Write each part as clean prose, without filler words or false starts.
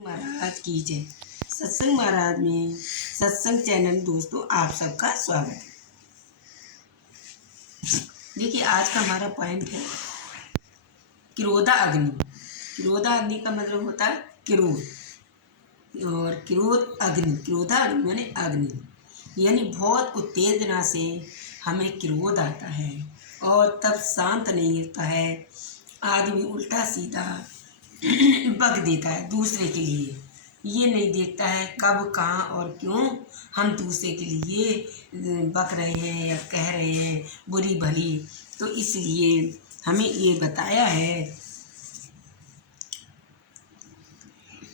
महाराज की जय। सत्संग महाराज में सत्संग चैनल दोस्तों आप सबका स्वागत है। देखिए आज का हमारा पॉइंट है क्रोधा अग्नि। क्रोधा अग्नि का मतलब होता है क्रोध, और क्रोध अग्नि, क्रोधा अग्नि माने अग्नि, यानी बहुत उत्तेजना से हमें क्रोध आता है और तब शांत नहीं रहता है। आदमी उल्टा सीधा बक देता है दूसरे के लिए, ये नहीं देखता है कब कहाँ और क्यों हम दूसरे के लिए बक रहे हैं या कह रहे हैं बुरी भली। तो इसलिए हमें ये बताया है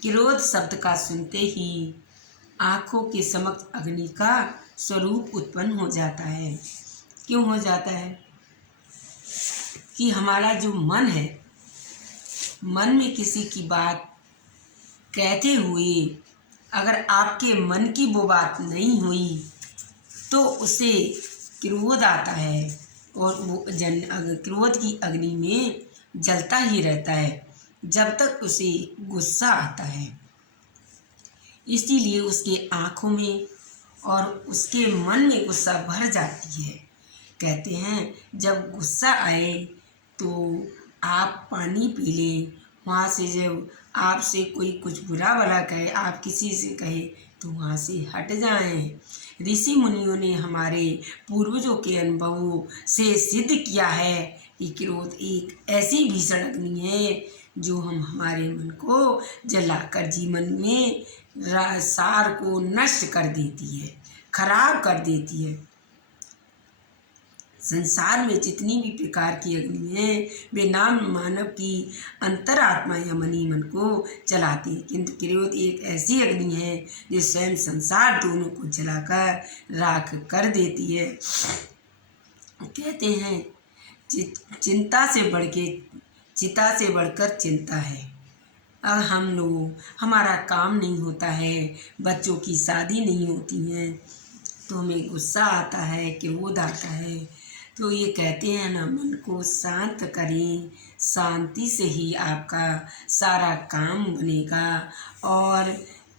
क्रोध शब्द का सुनते ही आँखों के समक्ष अग्नि का स्वरूप उत्पन्न हो जाता है। क्यों हो जाता है कि हमारा जो मन है, मन में किसी की बात कहते हुए अगर आपके मन की वो बात नहीं हुई तो उसे क्रोध आता है और वो क्रोध की अग्नि में जलता ही रहता है जब तक उसे गुस्सा आता है। इसीलिए उसके आँखों में और उसके मन में गुस्सा भर जाती है। कहते हैं जब गुस्सा आए तो आप पानी पी लें, वहाँ से जब आपसे कोई कुछ बुरा भला कहे, आप किसी से कहे तो वहाँ से हट जाएं। ऋषि मुनियों ने हमारे पूर्वजों के अनुभवों से सिद्ध किया है कि क्रोध एक ऐसी भीषण अग्नि है जो हमारे मन को जलाकर जीवन में सार को नष्ट कर देती है, खराब कर देती है। संसार में जितनी भी प्रकार की अग्नि है वे नाम मानव की अंतरात्मा या मन को चलाती है, किंतु क्रोध एक ऐसी अग्नि है जो स्वयं संसार दोनों को जलाकर राख कर देती है। कहते हैं चिंता से बढ़ के चिता से बढ़कर चिंता है। अब हम लोग हमारा काम नहीं होता है, बच्चों की शादी नहीं होती है तो हमें गुस्सा आता है, क्रोध आता है। तो ये कहते हैं ना, मन को शांत करें, शांति से ही आपका सारा काम बनेगा और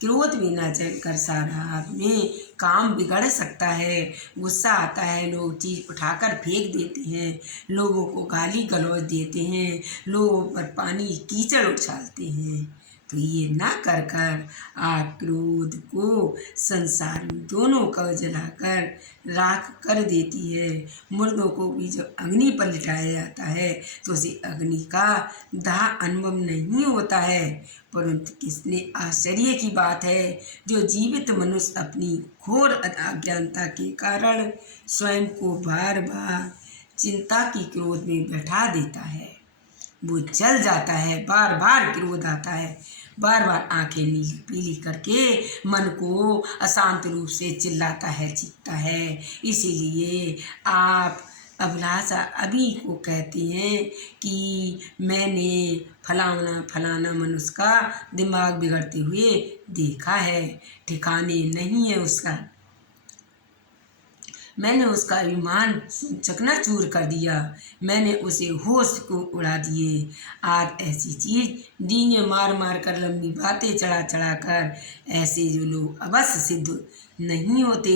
क्रोध में न चलकर सारा आप में काम बिगड़ सकता है। गुस्सा आता है, लोग चीज़ उठाकर फेंक देते हैं, लोगों को गाली गलौज देते हैं, लोगों पर पानी कीचड़ उछालते हैं। तो ये ना कर कर आप क्रोध को संसार में दोनों को जलाकर राख कर देती है। मुर्दों को भी जब अग्नि पर लिटाया जाता है तो उसे अग्नि का दाह अनुभव नहीं होता है, परंतु किसने आश्चर्य की बात है जो जीवित मनुष्य अपनी घोर अज्ञानता के कारण स्वयं को बार बार चिंता की क्रोध में बैठा देता है, वो जल जाता है। बार बार क्रोध आता है, बार बार आंखें नीली पीली करके मन को अशांत रूप से चिल्लाता है, चीखता है। इसीलिए आप अभिलाषा अभी को कहते हैं कि मैंने फलाना फलाना मनुष्य का दिमाग बिगड़ते हुए देखा है, ठिकाने नहीं है उसका, मैंने उसका अभिमान चकनाचूर कर दिया, मैंने उसे होश को उड़ा दिए। आज ऐसी चीज़ डींगे मार मार कर लंबी बातें चढ़ा चढ़ा कर ऐसे जो लोग अवश्य सिद्ध नहीं होते,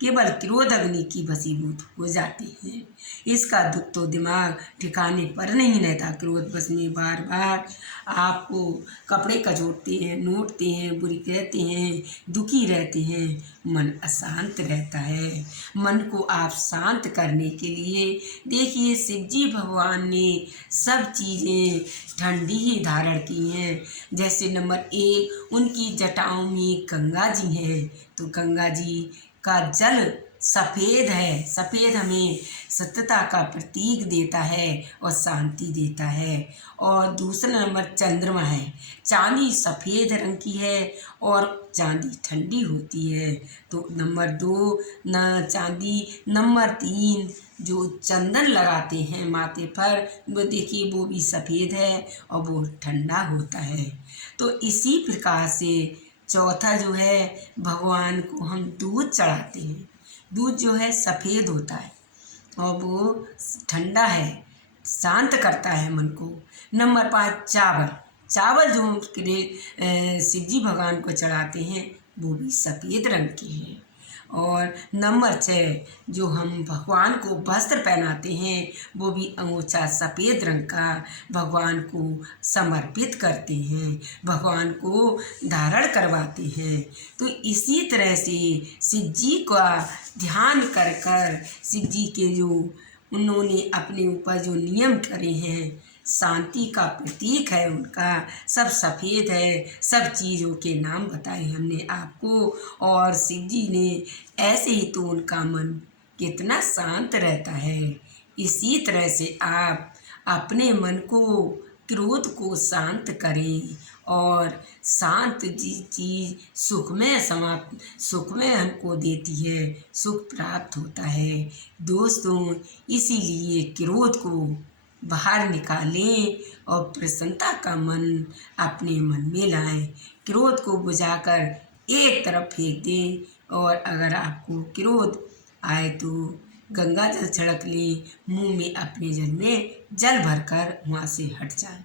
केवल क्रोध अग्नि की वशीभूत हो जाते हैं। इसका दुख तो दिमाग ठिकाने पर नहीं रहता। क्रोध बस में बार बार आपको कपड़े कचोटते हैं, नोटते हैं, बुरी कहते हैं, दुखी रहते हैं, मन अशांत रहता है। मन को आप शांत करने के लिए देखिए शिव जी भगवान ने सब चीज़ें ठंडी ही धारण की हैं। जैसे नंबर 1 उनकी जटाओं में गंगा जी हैं, तो गंगा जी का जल सफ़ेद है, सफ़ेद हमें सत्यता का प्रतीक देता है और शांति देता है। और दूसरा नंबर चंद्रमा है, चांदी सफ़ेद रंग की है और चांदी ठंडी होती है। तो नंबर 2 न चांदी, नंबर 3 जो चंदन लगाते हैं माथे पर वो देखिए वो भी सफ़ेद है और वो ठंडा होता है। तो इसी प्रकार से चौथा जो है भगवान को हम दूध चढ़ाते हैं, दूध जो है सफ़ेद होता है और वो ठंडा है, शांत करता है मन को। नंबर 5 चावल, चावल जो शिव जी भगवान को चढ़ाते हैं वो भी सफ़ेद रंग के हैं। और नंबर 6, जो हम भगवान को वस्त्र पहनाते हैं वो भी अंगोछा सफ़ेद रंग का भगवान को समर्पित करते हैं, भगवान को धारण करवाते हैं। तो इसी तरह से शिव जी का ध्यान कर कर शिव जी के जो उन्होंने अपने ऊपर जो नियम करे हैं, शांति का प्रतीक है उनका, सब सफ़ेद है, सब चीज़ों के नाम बताए हमने आपको। और शिव जी ने ऐसे ही तो उनका मन कितना शांत रहता है। इसी तरह से आप अपने मन को, क्रोध को शांत करें और शांत चीज़ सुख में हमको देती है, सुख प्राप्त होता है। दोस्तों, इसीलिए क्रोध को बाहर निकालें और प्रसन्नता का मन अपने मन में लाएं। क्रोध को बुझाकर एक तरफ फेंक दें और अगर आपको क्रोध आए तो गंगा जल छिड़क लें, मुंह में अपने जल में जल भरकर वहाँ से हट जाए,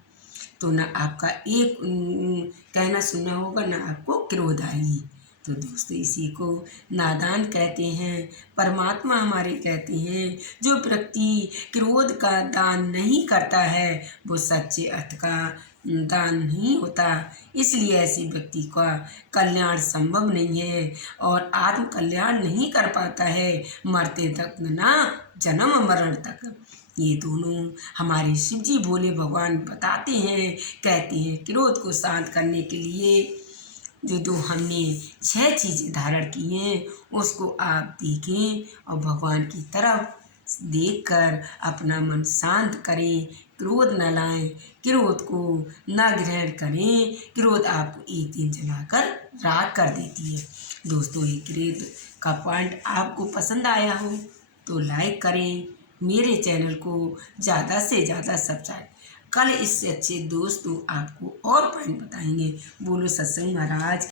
तो ना आपका एक कहना सुनना होगा, ना आपको क्रोध आएगी। तो दोस्तों, इसी को नादान कहते हैं। परमात्मा हमारे कहते हैं, जो व्यक्ति क्रोध का दान नहीं करता है वो सच्चे अर्थ का दान नहीं होता। इसलिए ऐसे व्यक्ति का कल्याण संभव नहीं है और आत्म कल्याण नहीं कर पाता है, मरते तक ना जन्म मरण तक। ये दोनों हमारे शिव जी भोले भगवान बताते हैं, कहते हैं क्रोध को शांत करने के लिए जो हमने 6 चीज़ें धारण की हैं उसको आप देखें और भगवान की तरफ देखकर अपना मन शांत करें, क्रोध न लाएं, क्रोध को न ग्रहण करें। क्रोध आपको एक दिन जलाकर राख कर देती है। दोस्तों, ये क्रोध का पॉइंट आपको पसंद आया हो तो लाइक करें, मेरे चैनल को ज़्यादा से ज़्यादा सब्सक्राइब। कल इससे अच्छे दोस्तों आपको और पॉइंट बताएंगे। बोलो सत्संग महाराज।